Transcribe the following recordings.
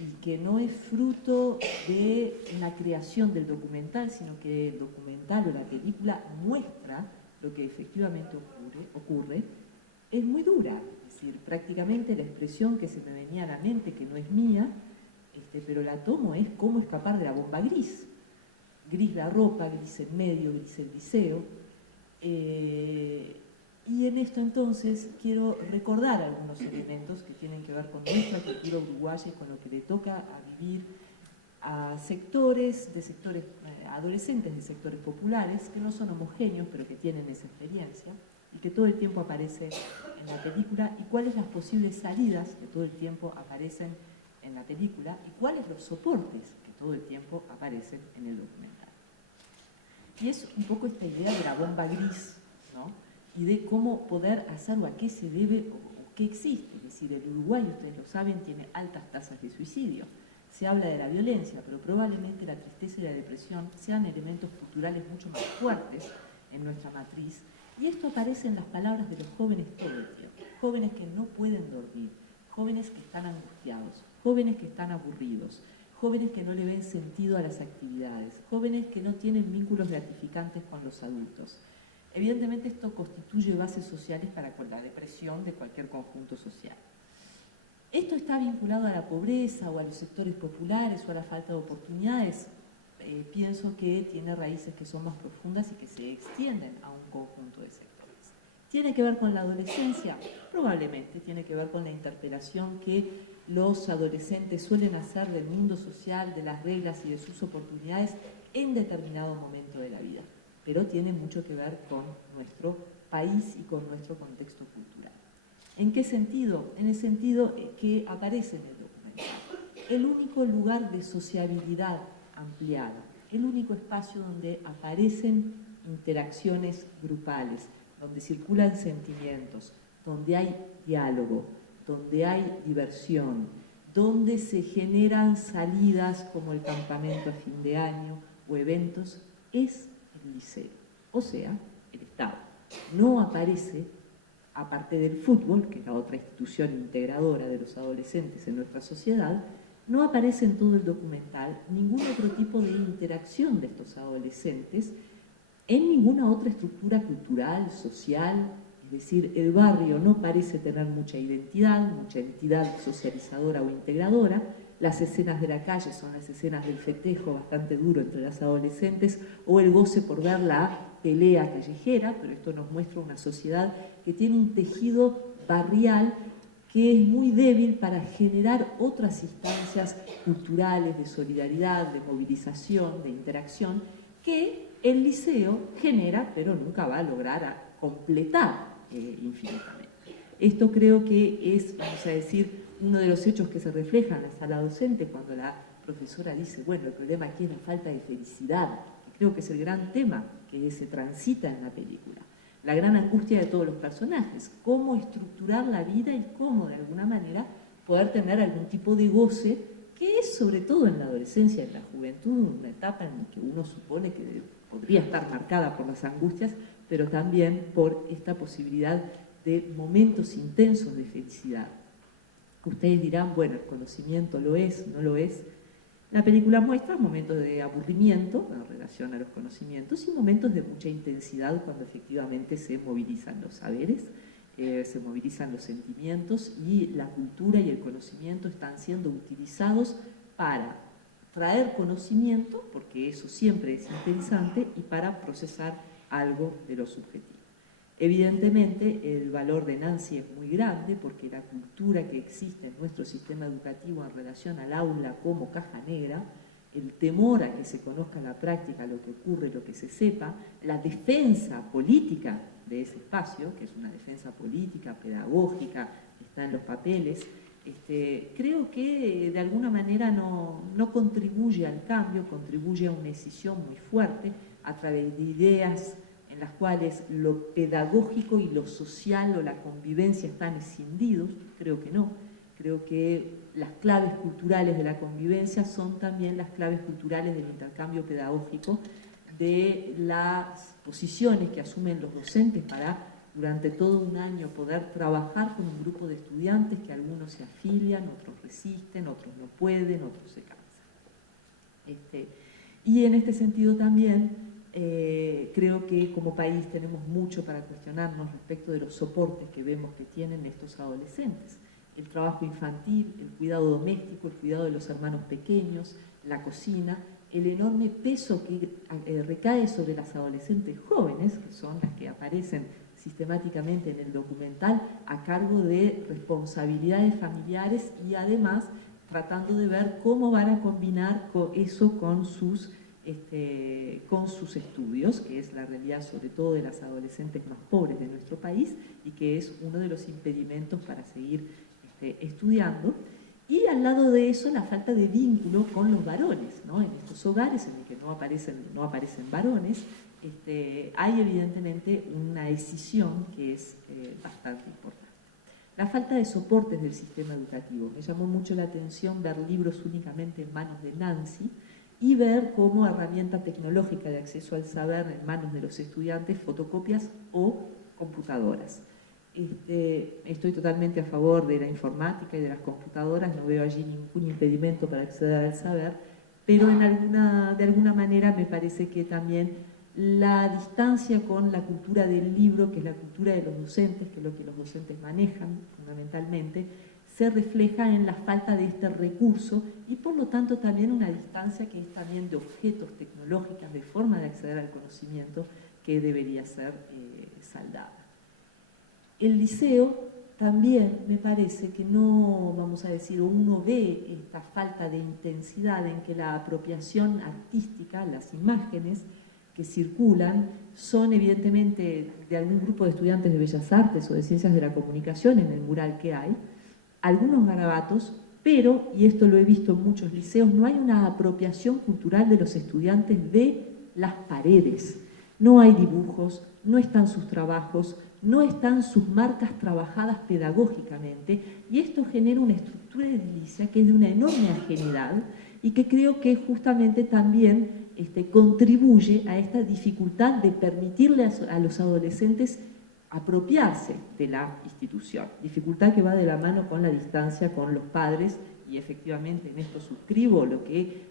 y que no es fruto de la creación del documental, sino que el documental o la película muestra lo que efectivamente ocurre, es muy dura. Es decir, prácticamente la expresión que se me venía a la mente, que no es mía, pero la tomo, es cómo escapar de la bomba gris. Gris la ropa, gris el medio, gris el liceo. Y en esto entonces quiero recordar algunos elementos que tienen que ver con nuestra cultura uruguaya y con lo que le toca a vivir a sectores adolescentes de sectores populares que no son homogéneos pero que tienen esa experiencia y que todo el tiempo aparece en la película, y cuáles las posibles salidas que todo el tiempo aparecen en la película y cuáles los soportes que todo el tiempo aparecen en el documental. Y es un poco esta idea de la bomba gris, ¿no? Y de cómo poder hacer o a qué se debe o qué existe. Es decir, el Uruguay, ustedes lo saben, tiene altas tasas de suicidio. Se habla de la violencia, pero probablemente la tristeza y la depresión sean elementos culturales mucho más fuertes en nuestra matriz. Y esto aparece en las palabras de los jóvenes todo el tiempo. Jóvenes que no pueden dormir, jóvenes que están angustiados, jóvenes que están aburridos, jóvenes que no le ven sentido a las actividades, jóvenes que no tienen vínculos gratificantes con los adultos. Evidentemente esto constituye bases sociales para la depresión de cualquier conjunto social. ¿Esto está vinculado a la pobreza o a los sectores populares o a la falta de oportunidades? Pienso que tiene raíces que son más profundas y que se extienden a un conjunto de sectores. ¿Tiene que ver con la adolescencia? Probablemente tiene que ver con la interpelación que los adolescentes suelen hacer del mundo social, de las reglas y de sus oportunidades en determinado momento de la vida. Pero tiene mucho que ver con nuestro país y con nuestro contexto cultural. ¿En qué sentido? En el sentido que aparece en el documental. El único lugar de sociabilidad ampliada, el único espacio donde aparecen interacciones grupales, donde circulan sentimientos, donde hay diálogo, donde hay diversión, donde se generan salidas como el campamento a fin de año o eventos, es el liceo, o sea, el Estado. No aparece, aparte del fútbol, que es la otra institución integradora de los adolescentes en nuestra sociedad, no aparece en todo el documental ningún otro tipo de interacción de estos adolescentes en ninguna otra estructura cultural, social. Es decir, el barrio no parece tener mucha identidad, mucha entidad socializadora o integradora. Las escenas de la calle son las escenas del festejo bastante duro entre las adolescentes o el goce por ver la pelea callejera, pero esto nos muestra una sociedad que tiene un tejido barrial que es muy débil para generar otras instancias culturales de solidaridad, de movilización, de interacción, que el liceo genera, pero nunca va a lograr completar infinitamente. Esto creo que es, vamos a decir, uno de los hechos que se reflejan en la sala docente cuando la profesora dice, bueno, el problema aquí es la falta de felicidad, que creo que es el gran tema que se transita en la película. La gran angustia de todos los personajes, cómo estructurar la vida y cómo, de alguna manera, poder tener algún tipo de goce, que es, sobre todo en la adolescencia, en la juventud, una etapa en la que uno supone que podría estar marcada por las angustias, pero también por esta posibilidad de momentos intensos de felicidad. Ustedes dirán, bueno, el conocimiento lo es, no lo es. La película muestra momentos de aburrimiento en relación a los conocimientos y momentos de mucha intensidad cuando efectivamente se movilizan los saberes, se movilizan los sentimientos y la cultura y el conocimiento están siendo utilizados para traer conocimiento, porque eso siempre es interesante, y para procesar algo de lo subjetivo. Evidentemente, el valor de Nancy es muy grande porque la cultura que existe en nuestro sistema educativo en relación al aula como caja negra, el temor a que se conozca la práctica, lo que ocurre, lo que se sepa, la defensa política de ese espacio, que es una defensa política, pedagógica, está en los papeles, creo que de alguna manera no contribuye al cambio, contribuye a una decisión muy fuerte a través de ideas en las cuales lo pedagógico y lo social o la convivencia están escindidos. Creo que no. Creo que las claves culturales de la convivencia son también las claves culturales del intercambio pedagógico, de las posiciones que asumen los docentes para durante todo un año poder trabajar con un grupo de estudiantes que algunos se afilian, otros resisten, otros no pueden, otros se cansan. Y en este sentido también creo que como país tenemos mucho para cuestionarnos respecto de los soportes que vemos que tienen estos adolescentes. El trabajo infantil, el cuidado doméstico, el cuidado de los hermanos pequeños, la cocina, el enorme peso que recae sobre las adolescentes jóvenes, que son las que aparecen sistemáticamente en el documental, a cargo de responsabilidades familiares y además tratando de ver cómo van a combinar eso con sus estudios, que es la realidad sobre todo de las adolescentes más pobres de nuestro país y que es uno de los impedimentos para seguir estudiando. Y al lado de eso, la falta de vínculo con los varones, ¿no? En estos hogares en los que no aparecen varones, hay evidentemente una escisión que es bastante importante. La falta de soportes del sistema educativo. Me llamó mucho la atención ver libros únicamente en manos de Nancy y ver cómo herramienta tecnológica de acceso al saber en manos de los estudiantes, fotocopias o computadoras. Estoy totalmente a favor de la informática y de las computadoras, no veo allí ningún impedimento para acceder al saber, pero de alguna manera me parece que también la distancia con la cultura del libro, que es la cultura de los docentes, que es lo que los docentes manejan fundamentalmente, se refleja en la falta de este recurso y por lo tanto también una distancia que es también de objetos tecnológicos, de forma de acceder al conocimiento que debería ser saldada. El liceo también me parece que no, vamos a decir, uno ve esta falta de intensidad en que la apropiación artística, las imágenes que circulan, son evidentemente de algún grupo de estudiantes de Bellas Artes o de Ciencias de la Comunicación en el mural que hay, algunos garabatos, pero, y esto lo he visto en muchos liceos, no hay una apropiación cultural de los estudiantes de las paredes. No hay dibujos, no están sus trabajos, no están sus marcas trabajadas pedagógicamente y esto genera una estructura edilicia que es de una enorme ajenidad y que creo que justamente también contribuye a esta dificultad de permitirle a los adolescentes apropiarse de la institución. Dificultad que va de la mano con la distancia con los padres y efectivamente en esto suscribo lo que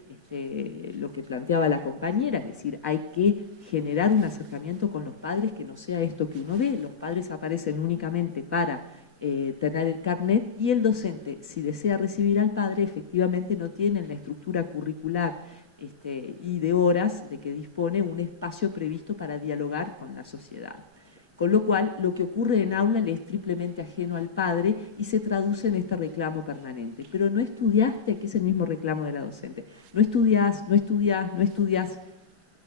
planteaba la compañera, es decir, hay que generar un acercamiento con los padres que no sea esto que uno ve. Los padres aparecen únicamente para tener el carnet y el docente, si desea recibir al padre, efectivamente no tiene en la estructura curricular y de horas de que dispone un espacio previsto para dialogar con la sociedad. Con lo cual, lo que ocurre en aula le es triplemente ajeno al padre y se traduce en este reclamo permanente. Pero no estudiaste, que es el mismo reclamo de la docente. No estudiás, no estudiás, no estudiás.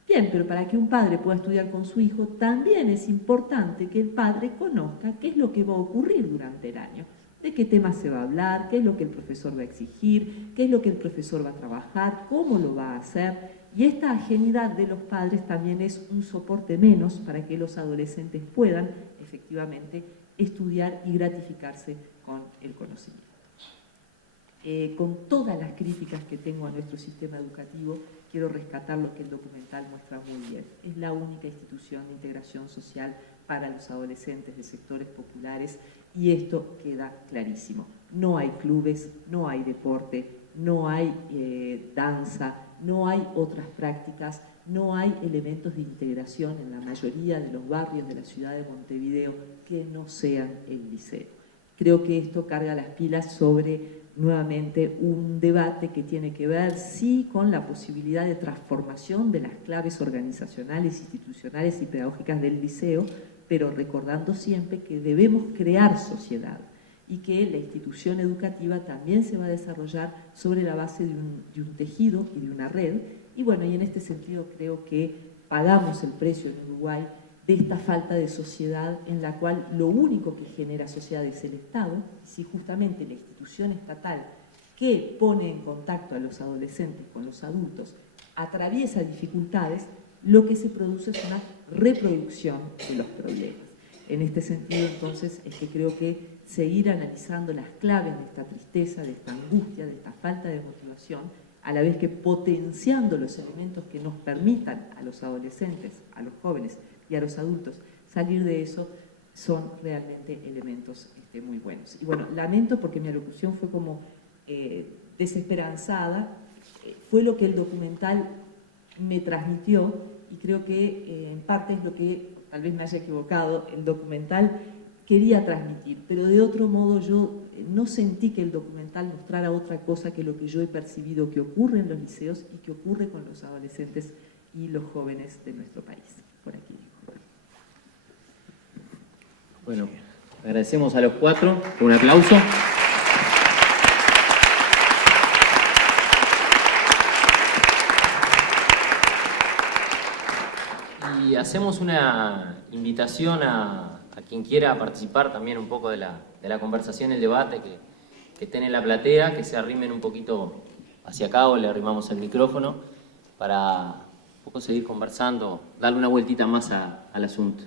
Bien, pero para que un padre pueda estudiar con su hijo, también es importante que el padre conozca qué es lo que va a ocurrir durante el año. De qué temas se va a hablar, qué es lo que el profesor va a exigir, qué es lo que el profesor va a trabajar, cómo lo va a hacer. Y esta ajenidad de los padres también es un soporte menos para que los adolescentes puedan efectivamente estudiar y gratificarse con el conocimiento. Con todas las críticas que tengo a nuestro sistema educativo, quiero rescatar lo que el documental muestra muy bien. Es la única institución de integración social para los adolescentes de sectores populares y esto queda clarísimo. No hay clubes, no hay deporte, no hay danza, no hay otras prácticas, no hay elementos de integración en la mayoría de los barrios de la ciudad de Montevideo que no sean el liceo. Creo que esto carga las pilas sobre, nuevamente, un debate que tiene que ver, sí, con la posibilidad de transformación de las claves organizacionales, institucionales y pedagógicas del liceo, pero recordando siempre que debemos crear sociedad y que la institución educativa también se va a desarrollar sobre la base de un tejido y de una red. Y bueno, y en este sentido creo que pagamos el precio en Uruguay de esta falta de sociedad en la cual lo único que genera sociedad es el Estado. Si justamente la institución estatal que pone en contacto a los adolescentes con los adultos atraviesa dificultades, lo que se produce es una reproducción de los problemas. En este sentido, entonces, es que creo que seguir analizando las claves de esta tristeza, de esta angustia, de esta falta de motivación, a la vez que potenciando los elementos que nos permitan a los adolescentes, a los jóvenes y a los adultos salir de eso, son realmente elementos muy buenos. Y bueno, lamento porque mi alocución fue como desesperanzada, fue lo que el documental me transmitió y creo que en parte es lo que, tal vez me haya equivocado, el documental quería transmitir, pero de otro modo yo no sentí que el documental mostrara otra cosa que lo que yo he percibido que ocurre en los liceos y que ocurre con los adolescentes y los jóvenes de nuestro país. Por aquí. Bueno, agradecemos a los cuatro. Un aplauso. Y hacemos una invitación a quien quiera participar también un poco de la conversación, el debate, que estén en la platea, que se arrimen un poquito hacia acá o le arrimamos el micrófono para un poco seguir conversando, darle una vueltita más al asunto.